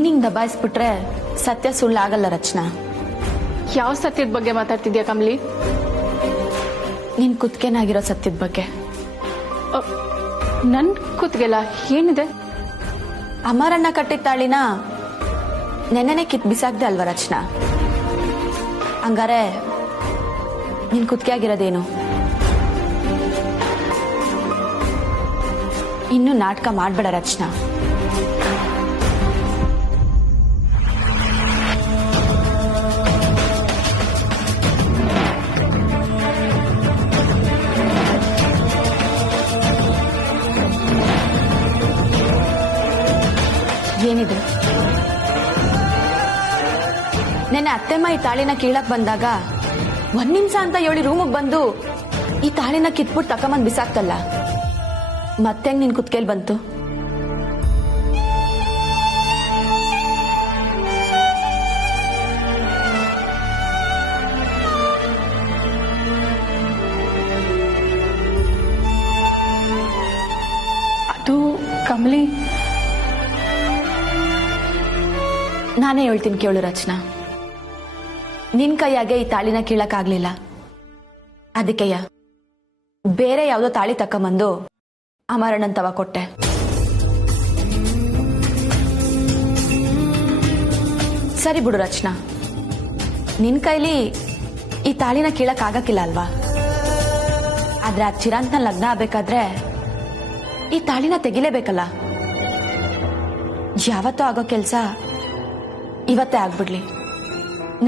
ನೀನಿಂಗ್ ದಬಾಯಿಸ್ಬಿಟ್ರೆ ಸತ್ಯ ಸುಳ್ಳಾಗಲ್ಲ ರಚನಾ. ಯಾವ ಸತ್ಯದ ಬಗ್ಗೆ ಮಾತಾಡ್ತಿದ್ಯಾ ಕಮಲಿ? ನಿನ್ ಕುತ್ಕೆನಾಗಿರೋ ಸತ್ಯದ ಬಗ್ಗೆ. ನನ್ ಕುತ್ಗೆಲ್ಲ ಏನಿದೆ? ಅಮರಣ್ಣ ಕಟ್ಟಿದ ತಾಳಿನ ನೆನ್ನೆನೆ ಕಿತ್ ಬಿಸಾಕ್ದೆ ಅಲ್ವಾ ರಚನಾ? ಹಂಗಾರೆ ನಿನ್ ಕುತ್ಕೆ ಆಗಿರೋದೇನು? ಇನ್ನು ನಾಟಕ ಮಾಡ್ಬೇಡ ರಚನಾ. ಏನಿದೆ? ನೆನ್ನೆ ಅತ್ತೆಮ್ಮ ಈ ತಾಳಿನ ಕೀಳಕ್ ಬಂದಾಗ 1 ನಿಮಿಷ ಅಂತ ಹೇಳಿ ರೂಮಿಗೆ ಬಂದು ಈ ತಾಳಿನ ಕಿತ್ಬಿಟ್ಟು ತಕೊಂಬಂದ್ ಬಿಸಾಕ್ತಲ್ಲ, ಮತ್ತೆ ನಿನ್ ಕುತ್ಕೇಲ್ ಬಂತು? ಅದು ಕಮಲಿ, ನಾನೇ ಹೇಳ್ತೀನಿ ಕೇಳು ರಚನಾ. ನಿನ್ ಕೈಯಾಗೆ ಈ ತಾಳಿನ ಕೀಳಕ್ಕಾಗ್ಲಿಲ್ಲ, ಅದಕ್ಕೆಯ ಬೇರೆ ಯಾವ್ದೋ ತಾಳಿ ತಕೊಂಬಂದು ಅಮರಣ್ಣನ್ ತವ ಕೊಟ್ಟೆ. ಸರಿ ಬಿಡು ರಚನಾ, ನಿನ್ ಕೈಲಿ ಈ ತಾಳಿನ ಕೀಳಕ್ ಆಗಕ್ಕಿಲ್ಲ ಅಲ್ವಾ? ಆದ್ರೆ ಆ ಚಿರಾಂತ್ನ ಲಗ್ನ ಆಗ್ಬೇಕಾದ್ರೆ ಈ ತಾಳಿನ ತೆಗಿಲೇಬೇಕಲ್ಲ. ಯಾವತ್ತೂ ಆಗೋ ಕೆಲ್ಸ ಇವತ್ತೇ ಆಗ್ಬಿಡ್ಲಿ.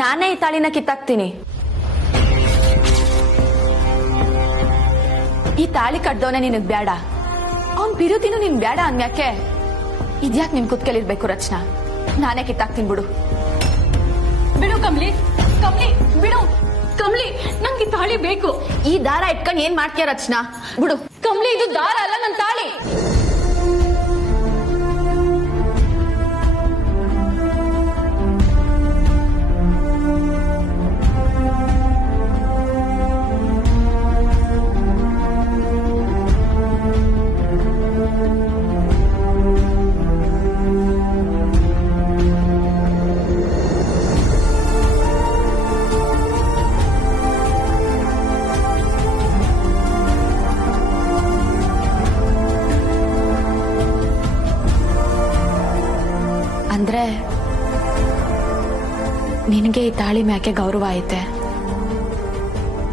ನಾನೇ ಈ ತಾಳಿನ ಕಿತ್ತಾಕ್ತೀನಿ. ಈ ತಾಳಿ ಕಟ್ದವನೇ ನಿನಗ್ ಬೇಡ, ಅವನ್ ಪಿರುತಿನೂ ನಿನ್ ಬೇಡ ಅನ್ಯಾಕೆ ಇದ್ಯಾಕ್ ನಿನ್ ಕುತ್ಕಲಿರ್ಬೇಕು ರಚನಾ? ನಾನೇ ಕಿತ್ತಾಕ್ತೀನಿ ಬಿಡು. ಬಿಡು ಕಮಲಿ, ಕಮಲಿ ಬಿಡು. ಕಮಲಿ, ನಂಗೆ ತಾಳಿ ಬೇಕು. ಈ ದಾರ ಇಟ್ಕೊಂಡು ಏನ್ ಮಾಡ್ತೀಯ ರಚನಾ? ಬಿಡು. ಕಮಲಿ, ಇದು ದಾರ ಅಲ್ಲ, ನನ್ ತಾಳಿ. ಅಂದ್ರೆ ನಿನಗೆ ಈ ತಾಳಿ ಮ್ಯಾಕೆ ಗೌರವ ಐತೆ,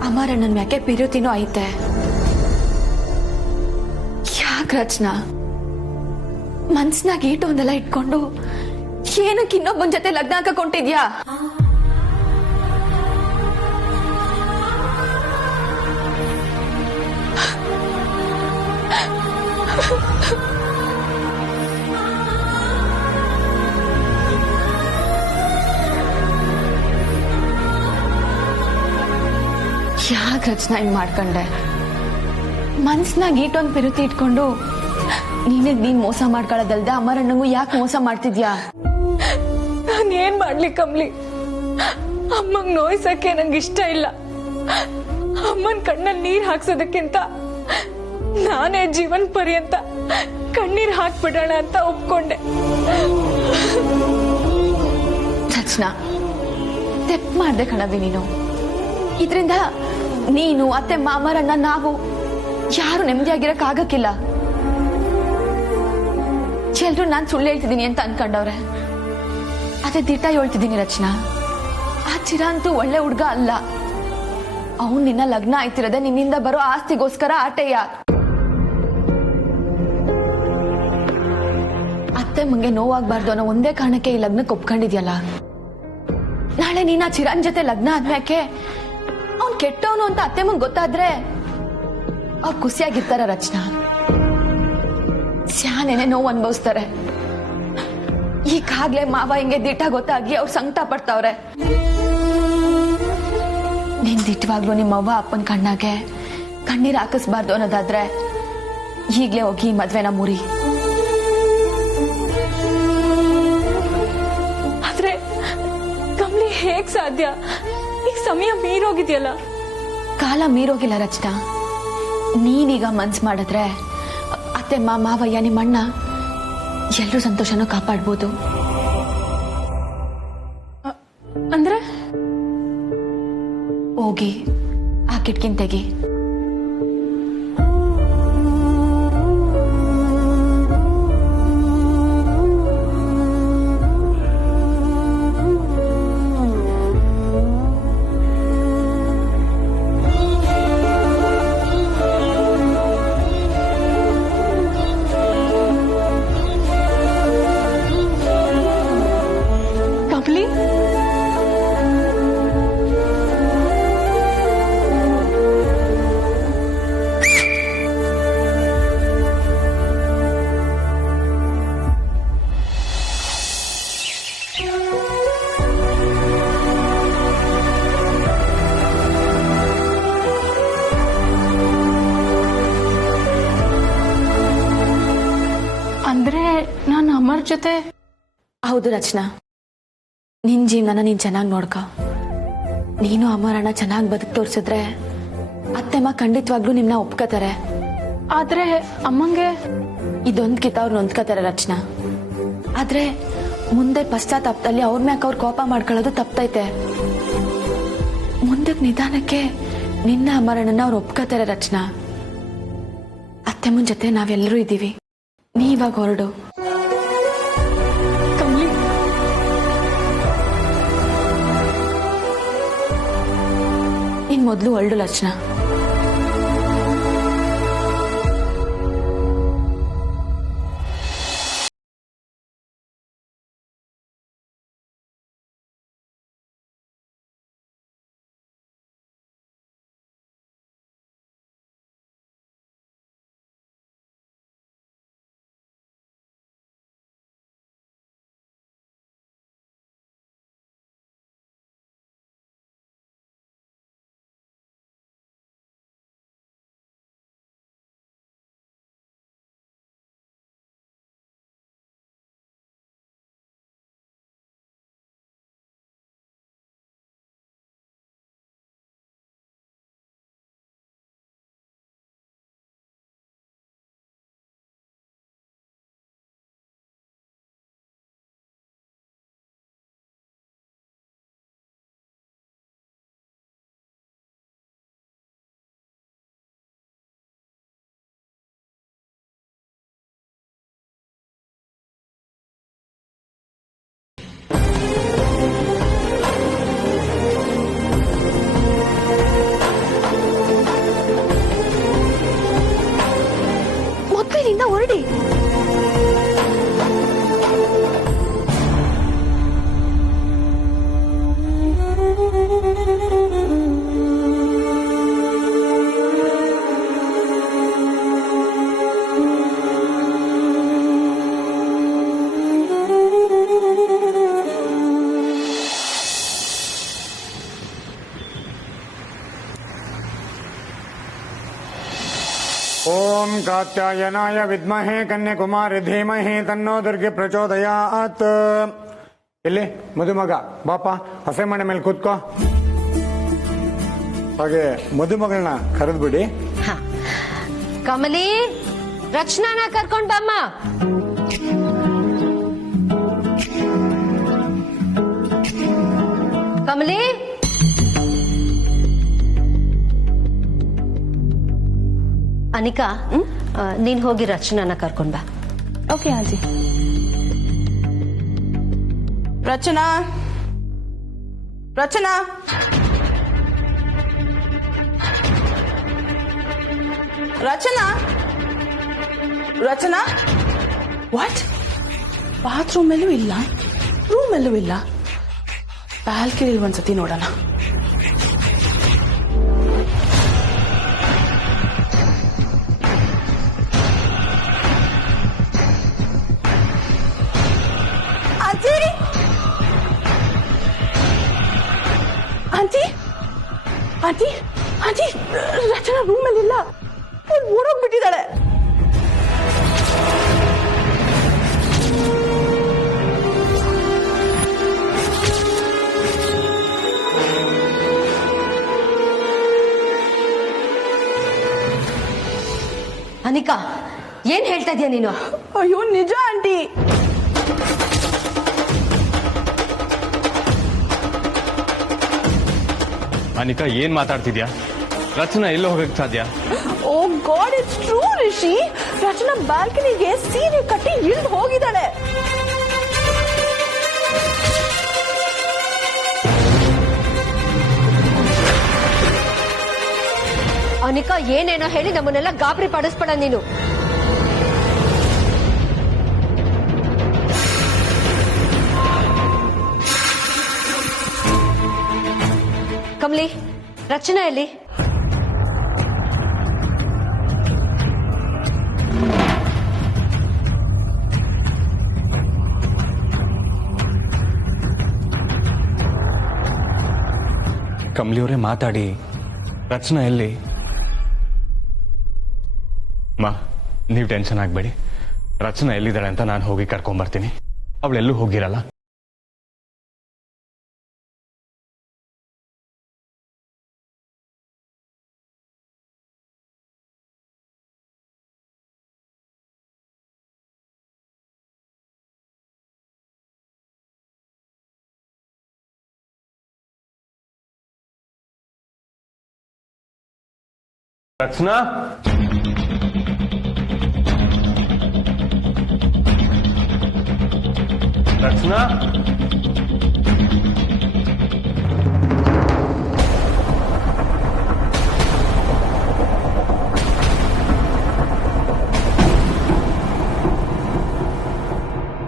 ಅಮರಣ್ಣನ್ ಮ್ಯಾಕೆ ಪಿರುತಿನೂ ಐತೆ. ಯಾಕೆ ರಚನಾ ಮನ್ಸ್ನಾಗ ಈಟು ಒಂದೆಲ್ಲ ಇಟ್ಕೊಂಡು ಏನಕ್ಕೆ ಇನ್ನೊಬ್ಬನ ಜೊತೆ ಲಗ್ನ ಹಾಕೊಂಡಿದ್ಯಾ? ಯಾಕೆ ರಚನಾ ಹಿಂಗ್ ಮಾಡ್ಕೊಂಡೆ? ಮನ್ಸ್ನಾಗ ಈಟೊಂದ್ ಪಿರುತಿ ಇಟ್ಕೊಂಡು ನೀನಿಗ್ ನೀನ್ ಮೋಸ ಮಾಡ್ಕೊಳ್ಳೋದಲ್ದ ಅಮರಣ್ಣಂಗೂ ಯಾಕೆ ಮೋಸ ಮಾಡ್ತಿದ್ಯಾ? ನಾನು ಏನ್ ಮಾಡ್ಲಿ ಕಮಲಿ? ಅಮ್ಮಂಗ್ ನೋಯ್ಸಕ್ಕೆ ನಂಗೆ ಇಷ್ಟ ಇಲ್ಲ. ಅಮ್ಮನ್ ಕಣ್ಣಲ್ಲಿ ನೀರ್ ಹಾಕ್ಸೋದಕ್ಕಿಂತ ನಾನೇ ಜೀವನ್ ಪರ್ಯಂತ ಕಣ್ಣೀರ್ ಹಾಕ್ಬಿಡೋಣ ಅಂತ ಒಪ್ಕೊಂಡೆ. ರಚನಾ, ತೆಪ್ ಮಾಡ್ದೆ ಕಣವಿ ನೀನು. ಇದ್ರಿಂದ ನೀನು ಅತ್ತೆ ಮಾಮರಣ್ಣ ನಾವು ಯಾರು ನೆಮ್ಮದಿಯಾಗಿರಕ್ ಆಗಕ್ಕಿಲ್ಲ. ಎಲ್ರು ನಾನ್ ಸುಳ್ಳು ಹೇಳ್ತಿದ್ದೀನಿ ಅಂತ ಅನ್ಕೊಂಡವ್ರೆ, ಅದೇ ದಿಟ್ಟ ಹೇಳ್ತಿದ್ದೀನಿ ರಚನಾ. ಆ ಚಿರಾಂತೂ ಒಳ್ಳೆ ಹುಡ್ಗ ಅಲ್ಲ. ಅವನ್ ನಿನ್ನ ಲಗ್ನ ಆಯ್ತಿರೋದೆ ನಿನ್ನಿಂದ ಬರೋ ಆಸ್ತಿಗೋಸ್ಕರ ಆಟೆಯ. ಅತ್ತೆ ಮಂಗೆ ನೋವಾಗ್ಬಾರ್ದು ಅನ್ನೋ ಒಂದೇ ಕಾರಣಕ್ಕೆ ಈ ಲಗ್ನಕ್ಕೆ ಒಪ್ಕೊಂಡಿದ್ಯಲ್ಲ. ನಾಳೆ ನೀನ್ ಆ ಚಿರಾನ್ ಜೊತೆ ಲಗ್ನ ಆದ್ಮ್ಯಾಕೆ ಅವ್ನ್ ಕೆಟ್ಟವನು ಅಂತ ಅತ್ತೆ ಮಂಗ್ ಗೊತ್ತಾದ್ರೆ ಅವ್ರು ಖುಷಿಯಾಗಿರ್ತಾರ ರಚನಾ? ಸ್ಯಾನೇನೆ ನೋವು ಅನ್ಭವಿಸ್ತಾರೆ. ಈಗಾಗ್ಲೇ ಮಾವ ಹಿಂಗೆ ದಿಟ್ಟ ಗೊತ್ತಾಗಿ ಅವ್ರು ಸಂಕಟ ಪಡ್ತಾವ್ರೆ. ನಿನ್ ದಿಟ್ಟವಾಗ್ಲೂ ನಿಮ್ಮವ್ವ ಅಪ್ಪನ ಕಣ್ಣಾಗೆ ಕಣ್ಣೀರ್ ಹಾಕಿಸ್ಬಾರ್ದು ಅನ್ನೋದಾದ್ರೆ ಈಗ್ಲೇ ಹೋಗಿ ಈ ಮದ್ವೆನ ಮುರಿ. ಆದ್ರೆ ಕಮಲಿ, ಹೇಗ್ ಸಾಧ್ಯ? ಈಗ ಸಮಯ ಮೀರೋಗಿದ್ಯಲ್ಲ. ಕಾಲ ಮೀರೋಗಿಲ್ಲ ರಚನಾ. ನೀನೀಗ ಮನ್ಸ್ ಮಾಡಿದ್ರೆ ಅತ್ತೆ ಮಾವಯ್ಯ ನಿಮ್ಮಣ್ಣ ಎಲ್ರೂ ಸಂತೋಷನೂ ಕಾಪಾಡ್ಬೋದು. ಹೋಗಿ ಆ ಕಿಟಕಿನ ತೆಗಿ. ಕಮಲಿ, ಅಂದ್ರೆ ನಾನು ಅಮರ್ ಜೊತೆ. ಹೌದು ರಚನಾ, ನಿನ್ ಜೀವನನ ನೀನ್ ಚೆನ್ನಾಗಿ ನೋಡ್ಕೊ. ನೀನು ಅಮರಣ್ಣ ಚೆನ್ನಾಗಿ ಬದುಕ್ ತೋರ್ಸಿದ್ರೆ ಅತ್ತೆಮ್ಮ ಖಂಡಿತವಾಗ್ಲೂ ನಿಮ್ನ ಒಪ್ಕೋತಾರೆ. ಆದ್ರೆ ಅಮ್ಮಂಗೆ ಇದೊಂದ್ ಕಿತ ಅವ್ರು ನೊಂದ್ಕೋತಾರೆ ರಚನಾ. ಆದ್ರೆ ಮುಂದೆ ಪಶ್ಚಾತ್ತಾಪದಲ್ಲಿ ಅವ್ರ ಮ್ಯಾಕ್ ಅವ್ರ ಕೋಪ ಮಾಡ್ಕೊಳ್ಳೋದು ತಪ್ಪೈತೆ. ಮುಂದಕ್ಕೆ ನಿಧಾನಕ್ಕೆ ನಿನ್ನ ಅಮರಣ್ಣನ ಅವ್ರು ಒಪ್ಕೋತಾರೆ ರಚನಾ. ಅತ್ತೆಮ್ಮನ ಜೊತೆ ನಾವೆಲ್ಲರೂ ಇದ್ದೀವಿ. ನೀ ಇವಾಗ ಹೊರಡು. ಕಮಲಿ, ಇನ್ ಮೊದಲು ಹೊರಡು ರಚನಾ. ಮೊದಲಿನಿಂದ ಹೊರಡಿ. ओम कात्यायनाय विद्महे कन्याकुमारी धीमहि तन्नो दुर्गे प्रचोदयात्. ಇಲ್ಲಿ ಮದುಮಗ ಬಾಪ ಹಸೆ ಮನೆ ಮೇಲೆ ಕೂತ್ಕೋ. ಹಾಗೆ ಮದುಮಗಳನ್ನ ಕರೆದ್ಬಿಡಿ. ಕಮಲಿ, ರಚನಾನ ಕರ್ಕೊಂಡ್ ಬಮ್ಮ. ಕಮಲಿ, ಅನಿಕಾ, ನೀನ್ ಹೋಗಿ ರಚನಾನ ಕರ್ಕೊಂಡ್ ಬಾ. Okay aunty. Rachana, Rachana, Rachana, Rachana. What? Bathroom ಅಲ್ಲೂ ಇಲ್ಲ, ರೂಮ್ ಅಲ್ಲೂ ಇಲ್ಲ. ಬ್ಯಾಲ್ಕನಿಲಿ ಒಂದ್ಸತಿ ನೋಡೋಣ. Aunty, aunty, aunty, Rachana room ಅಲ್ಲಿ ಇಲ್ಲ, ಓಡೋಗ್ಬಿಟ್ಟಿದ್ದಾಳೆ. ಅನಿಕಾ, ಏನ್ ಹೇಳ್ತಾ ಇದೀಯ ನೀನು? ಅಯ್ಯೋ ನಿಜ ಆಂಟಿ. ಅನಿಕಾ ಏನ್ ಮಾತಾಡ್ತಿದ್ಯಾ? ರಚನಾ ಎಲ್ಲೋ ಹೋಗಕ್ ಸಾಧ್ಯ? ಓ ಗಾಡ್, ಇಟ್ಸ್ ಟ್ರೂ ರಿಷಿ. ರಚನಾ ಬಾಲ್ಕನಿಗೆ ಸೀರೆ ಕಟ್ಟಿ ಇಳಿದು ಹೋಗಿದ್ದಾಳೆ. ಅನಿಕಾ ಏನೇನೋ ಹೇಳಿ ನಮ್ಮನ್ನೆಲ್ಲ ಗಾಬರಿ ಪಡಿಸ್ಬೇಡ ನೀನು. ಕಮಲಿ, ರಚನಾ ಎಲ್ಲಿ? ಕಮಲಿಯವರೇ ಮಾತಾಡಿ, ರಚನಾ ಎಲ್ಲಿ? ಮಾ, ನೀವು ಟೆನ್ಷನ್ ಆಗಬೇಡಿ. ರಚನಾ ಎಲ್ಲಿದ್ದಾಳೆ ಅಂತ ನಾನು ಹೋಗಿ ಕರ್ಕೊಂಡ್ಬರ್ತೀನಿ. ಅವಳೆಲ್ಲೂ ಹೋಗಿರಲ್ಲ. ರಚನಾ, ರಚನಾ,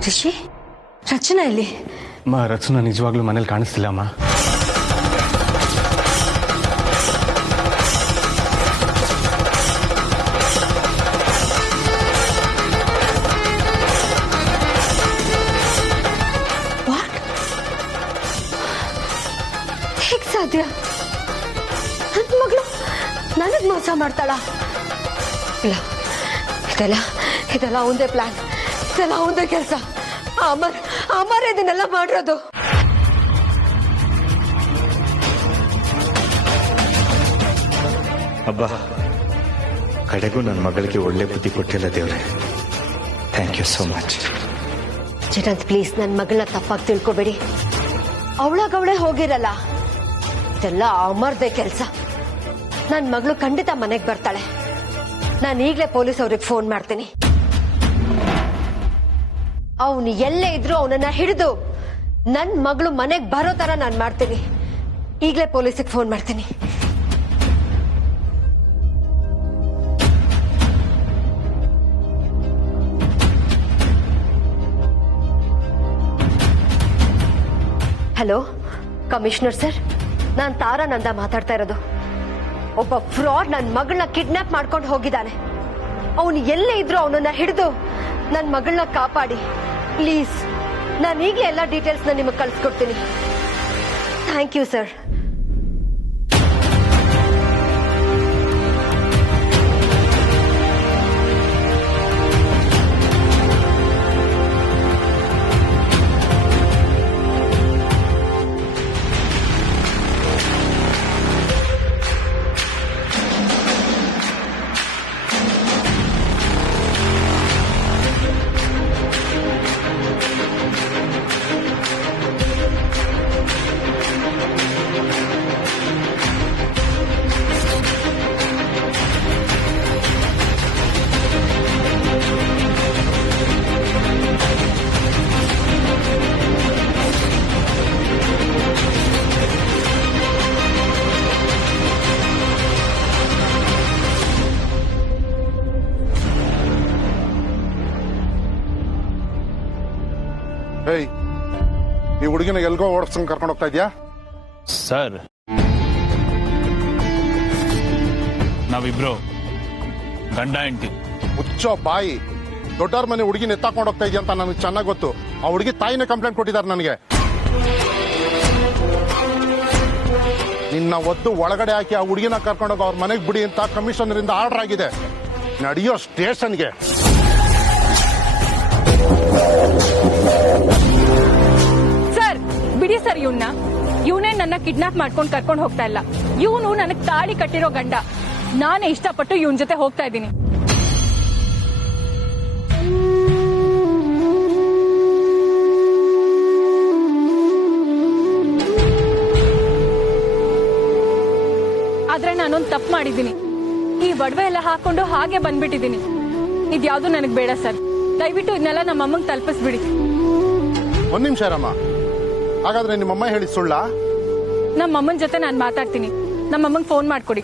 ರಿಷಿ, ರಚನಾ ಎಲ್ಲಿ? ಅಮ್ಮ, ರಚನಾ ನಿಜವಾಗ್ಲೂ ಮನೇಲಿ ಕಾಣಿಸ್ತಿಲ್ಲ ಅಮ್ಮ. ಹೇಗ್ ಸಾಧ್ಯ? ನನ್ನ ಮಗಳು ನನಗ್ ಮೋಸ ಮಾಡ್ತಾಳ? ಇಲ್ಲ, ಇದೆಲ್ಲ ಒಂದೇ ಪ್ಲಾನ್, ಇದೆಲ್ಲ ಒಂದೇ ಕೆಲಸ. ಅಮರ್ ಇದನ್ನೆಲ್ಲ ಮಾಡಿರೋದು. ಅಬ್ಬಾ, ಕಡೆಗೂ ನನ್ನ ಮಗಳಿಗೆ ಒಳ್ಳೆ ಬುದ್ಧಿ ಕೊಟ್ಟಿಲ್ಲ ದೇವ್ರೆ. Thank you so much. Chiranth, please ನನ್ನ ಮಗಳನ್ನ ತಪ್ಪಾಗಿ ತಿಳ್ಕೊಬೇಡಿ. ಅವಳೇ ಹೋಗಿರಲ್ಲ. ಇದೆಲ್ಲ ಅಮರ್ದೇ ಕೆಲಸ. ನನ್ನ ಮಗಳು ಖಂಡಿತ ಮನೆಗೆ ಬರ್ತಾಳೆ. ನಾನು ಈಗಲೇ ಪೊಲೀಸ್ ಅವ್ರಿಗೆ ಫೋನ್ ಮಾಡ್ತೀನಿ. ಅವನು ಎಲ್ಲೇ ಇದ್ರು ಅವನನ್ನ ಹಿಡಿದು ನನ್ನ ಮಗಳು ಮನೆಗೆ ಬರೋ ತರ ನಾನು ಮಾಡ್ತೀನಿ. ಈಗಲೇ ಪೊಲೀಸಿಗೆ ಫೋನ್ ಮಾಡ್ತೀನಿ. ಹಲೋ, ಕಮಿಷನರ್ ಸರ್, ನಾನು ತಾರಾನಂದ ಮಾತಾಡ್ತಾ ಇರೋದು. ಒಬ್ಬ ಫ್ರಾಡ್ ನನ್ನ ಮಗಳನ್ನ ಕಿಡ್ನಾಪ್ ಮಾಡ್ಕೊಂಡು ಹೋಗಿದ್ದಾನೆ. ಅವನು ಎಲ್ಲೇ ಇದ್ರು ಅವನನ್ನ ಹಿಡಿದು ನನ್ನ ಮಗಳನ್ನ ಕಾಪಾಡಿ ಪ್ಲೀಸ್. ನಾನು ಈಗಲೇ ಎಲ್ಲ ಡೀಟೇಲ್ಸ್ನ ನಿಮಗೆ ಕಳಿಸ್ಕೊಡ್ತೀನಿ. Thank you sir. ಹೇಯ್, ಈ ಹುಡುಗಿನ ಎಲ್ಗೋ ಓಡಿಸ್ಕೊಂಡು ಕರ್ಕೊಂಡು ಹೋಗ್ತಾ ಇದ್ಯಾ? ಸರ್, ನಾವಿಬ್ರು ಗಂಡ ಹೆಂಡತಿ. ಮುಚ್ಚೋ ಬಾಯಿ. ದೊಡ್ಡವ್ರ ಮನೆ ಹುಡುಗಿನ ಎತ್ತಾಕೊಂಡು ಹೋಗ್ತಾ ಇದೆಯಾ ಅಂತ ನನಗೆ ಚೆನ್ನಾಗಿ ಗೊತ್ತು. ಆ ಹುಡುಗಿ ತಾಯಿನೇ ಕಂಪ್ಲೇಂಟ್ ಕೊಟ್ಟಿದ್ದಾರೆ ನನಗೆ. ನಿನ್ನ ಒದ್ದು ಒಳಗಡೆ ಹಾಕಿ ಆ ಹುಡುಗಿನ ಕರ್ಕೊಂಡೋಗಿ ಅವ್ರ ಮನೆಗೆ ಬಿಡಿ ಅಂತ ಕಮಿಷನರ್ ಇಂದ ಆರ್ಡರ್ ಆಗಿದೆ. ನಡೆಯೋ ಸ್ಟೇಷನ್ಗೆ. ಸರ್, ಬಿಡಿ ಸರ್ ಇವನ್ನ. ಇವನೇ ನನ್ನ ಕಿಡ್ನಾಪ್ ಮಾಡ್ಕೊಂಡು ಕರ್ಕೊಂಡು ಹೋಗ್ತಾ ಇಲ್ಲ. ಇವನು ನನಗ್ ತಾಳಿ ಕಟ್ಟಿರೋ ಗಂಡ. ನಾನೇ ಇಷ್ಟಪಟ್ಟು ಇವನ್ ಜೊತೆ ಹೋಗ್ತಾ ಇದ್ದೀನಿ. ಮಾಡಿದ್ದೀನಿ. ಈ ಒಡವೆ ಎಲ್ಲ ಹಾಕೊಂಡು ಹಾಗೆ ಬಂದ್ಬಿಟ್ಟಿದ್ದೀನಿ. ಇದ್ಯಾವುದು ನನಗೆ ಬೇಡ ಸರ್. ದಯವಿಟ್ಟು ಇದನ್ನೆಲ್ಲ ನಮ್ಮ ಅಮ್ಮಂಗೆ ತಲುಪಿಸ್ಬಿಡಿ. ಒಂದ್ ನಿಮಿಷ ರಮ್ಮ, ಹಾಗಾದ್ರೆ ನಿಮ್ಮಮ್ಮ ಹೇಳಿ ಸುಳ್ಳ? ನಮ್ಮ ಅಮ್ಮನ ಜೊತೆ ನಾನು ಮಾತಾಡ್ತೀನಿ. ನಮ್ಮ ಅಮ್ಮಂಗೆ ಫೋನ್ ಮಾಡ್ಕೊಡಿ.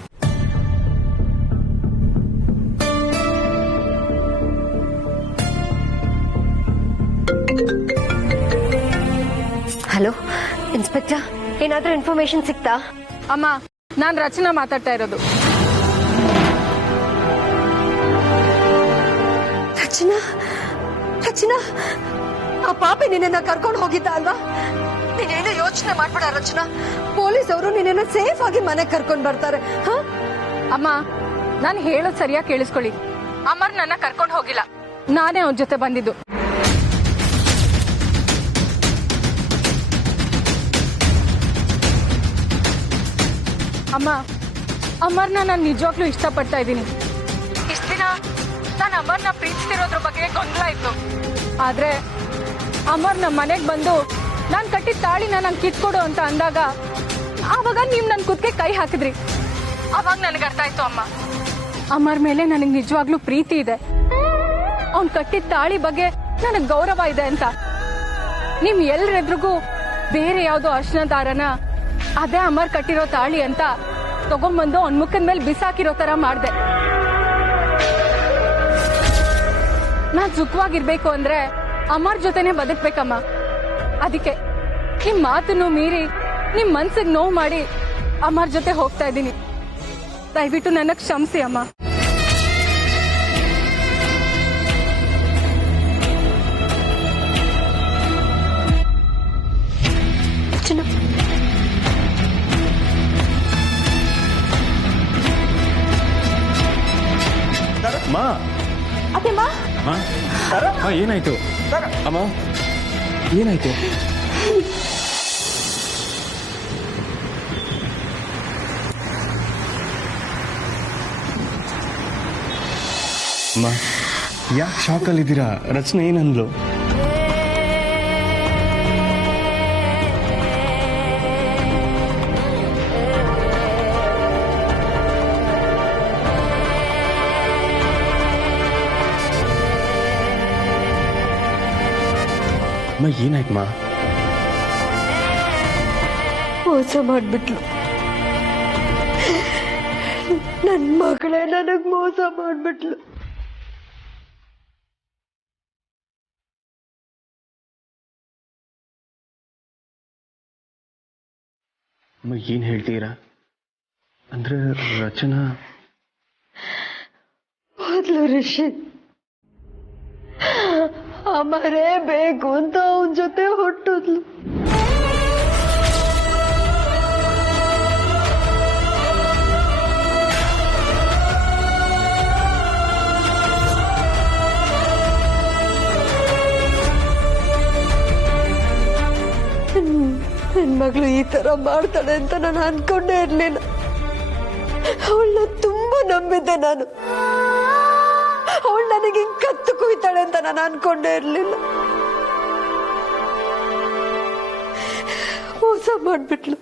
ಹಲೋ ಇನ್ಸ್ಪೆಕ್ಟರ್, ಏನಾದ್ರೂ ಇನ್ಫಾರ್ಮೇಶನ್ ಸಿಕ್ತಾ? ಅಮ್ಮ, ನಾನು ರಚನಾ ಮಾತಾಡ್ತಾ ಇರೋದು. ರಚನಾ, ರಚನಾ, ಆ ಪಾಪಿ ನಿನ್ನ ಕರ್ಕೊಂಡು ಹೋಗಿದ್ದ ಅಲ್ವಾ? ನೀನೇನು ಯೋಚನೆ ಮಾಡ್ಬೇಡ ರಚನಾ, ಪೊಲೀಸ್ ಅವರು ನಿನ್ನ ಸೇಫ್ ಆಗಿ ಮನೆಗೆ ಕರ್ಕೊಂಡು ಬರ್ತಾರೆ. ಅಮ್ಮ, ನಾನು ಹೇಳೋದು ಸರಿಯಾಗಿ ಕೇಳಿಸ್ಕೊಳ್ಳಿ. ಅಮರ್ ನನ್ನ ಕರ್ಕೊಂಡು ಹೋಗಿಲ್ಲ, ನಾನೇ ಅವನ ಜೊತೆ ಬಂದಿದ್ದು. ಅಮ್ಮ, ಅಮರ್ನ ನಾನು ನಿಜವಾಗ್ಲೂ ಇಷ್ಟಪಡ್ತಾ ಇದ್ದೀನಿ. ಇಷ್ಟ ದಿನ ನಾನು ಅಮರ್ನ ಪ್ರೀತಿಸ್ತಿರೋದ್ರ ಬಗ್ಗೆ ಗೊಂದಲ ಇತ್ತು. ಆದ್ರೆ ಅಮರ್ ನಮ್ಮ ಮನೆಗೆ ಬಂದು ನಾನು ಕಟ್ಟಿದ ತಾಳಿನ ನಂಗೆ ಕಿತ್ಕೊಡು ಅಂತ ಅಂದಾಗ ಆವಾಗ ನೀವು ನನ್ನ ಕುತ್ತಿಗೆ ಕೈ ಹಾಕಿದ್ರಿ. ಅವಾಗ ನನಗೆ ಅರ್ಥ ಆಯ್ತು ಅಮ್ಮ, ಅಮರ್ ಮೇಲೆ ನನಗೆ ನಿಜವಾಗ್ಲೂ ಪ್ರೀತಿ ಇದೆ. ಅವ್ನು ಕಟ್ಟಿದ ತಾಳಿ ಬಗ್ಗೆ ನನಗೆ ಗೌರವ ಇದೆ ಅಂತ. ನಿಮ್ ಎಲ್ರೆದ್ರಿಗೂ ಬೇರೆ ಯಾವ್ದೋ ಅರ್ಶನ ದಾರನ ಅದೇ ಅಮರ್ ಕಟ್ಟಿರೋ ತಾಳಿ ಅಂತ ತಗೊಂಡ್ಬಂದು ಅವ್ನ ಮುಖದ ಮೇಲೆ ಬಿಸಾಕಿರೋ ತರ ಮಾಡ್ದೆ. ನಾನ್ ಸುಖವಾಗಿರ್ಬೇಕು ಅಂದ್ರೆ ಅಮರ್ ಜೊತೆನೆ ಬದುಕ್ಬೇಕಮ್ಮ. ಅದಕ್ಕೆ ನಿಮ್ ಮಾತನ್ನು ಮೀರಿ ನಿಮ್ ಮನ್ಸಿಗೆ ನೋವು ಮಾಡಿ ಅಮರ್ ಜೊತೆ ಹೋಗ್ತಾ ಇದ್ದೀನಿ. ದಯವಿಟ್ಟು ನನ್ನ ಕ್ಷಮಿಸಿ ಅಮ್ಮ. ಮಾ, ಅದೇಮ್ಮ, ಮಾ, ಏನಾಯ್ತು ಅಮ್ಮ? ಏನಾಯ್ತು? ಅಮ್ಮ, ಯಾಕೆ ಶಾಕಲ್ಲಿದ್ದೀರಾ? ರಚನೆ ಏನಂದ್ಲು? ಅಮ್ಮ, ಏನಾಯ್ತಮ್ಮ? ಮೋಸ ಮಾಡ್ಬಿಟ್ಲು. ನನ್ ಮಗಳೇ ನನಗ್ ಮೋಸ ಮಾಡ್ಬಿಟ್ಲು. ಅಮ್ಮ, ಏನ್ ಹೇಳ್ತೀರಾ? ಅಂದ್ರೆ ರಚನಾ ಮೊದ್ಲು ರಿಷಿ ಅಮರೇ ಬೇಕು ಅಂತ ಅವನ ಜೊತೆ ಹೊಟ್ಟದ್ಲು. ನನ್ ಮಗಳು ಈ ತರ ಮಾಡ್ತಾಳೆ ಅಂತ ನಾನು ಅನ್ಕೊಂಡೇ ಇರ್ಲಿಲ್ಲ. ಅವಳನ್ನ ತುಂಬಾ ನಂಬಿದ್ದೆ ನಾನು. ಅವಳು ನನಗೆ ಹಿಂಗ್ ಕತ್ತು ಕುಯ್ತಾಳೆ ಅಂತ ನಾನು ಅನ್ಕೊಂಡೇ ಇರ್ಲಿಲ್ಲ. ಮೋಸ ಮಾಡ್ಬಿಟ್ಲು.